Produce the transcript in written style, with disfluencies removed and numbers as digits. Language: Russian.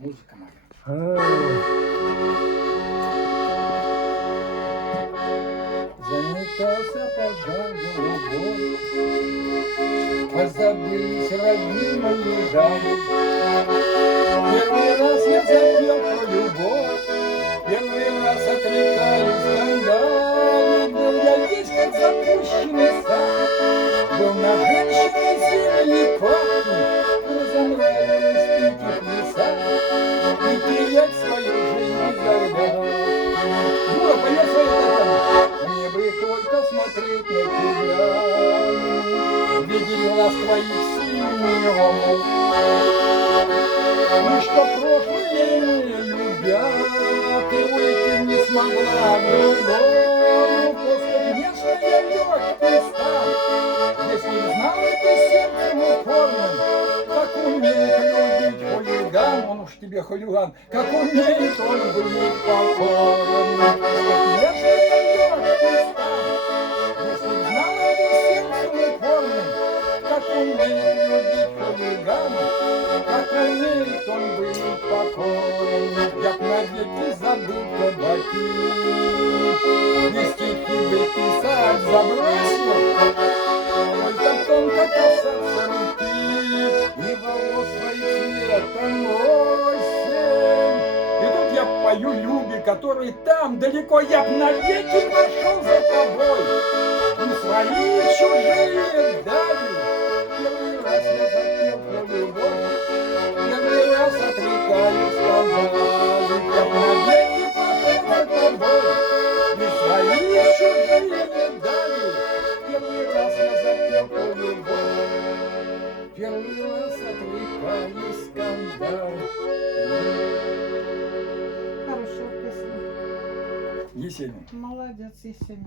Музыка моя. Заметался пожар голубой, позабылись родные дали. Первый раз я запел про любовь, первый раз отрекаю скандалы. Был я весь как запущенный сад, был на женщине зимней пахни, разомрались пики в лесах, и терять свою жизнь нельзя. Юра, поет свою песню. Мне бы только смотреть на тебя, видеть глаз твоих синих омут, и что прошлое не любя, ты уйти не смогла к другому. После внешне я легкий стал, если б знал ты сердцем упорным, как умеет любить хулиган. Он уж тебе хулиган, как умеет он быть покорным. После внешне я легкий стал, если б знал ты сердцем упорным, как умеет любить хулиган, как умеет он быть покорным. Я б навеки забыл кабаки, и стихи бы писать забросил, только тонко касаться руки и волос своих цветом осень. И тут я пою Любе, который там далеко, я б навеки пошел за тобой, и свои чужие дали. Первый раз я запел про любовь, первый раз отрекаю скандалы. Я б навеки пошел за тобой, и свои чужие дали. Первый раз я запел про любовь, первый раз отрекаю скандал. Хорошая песня. Есенин. Молодец, Есенин.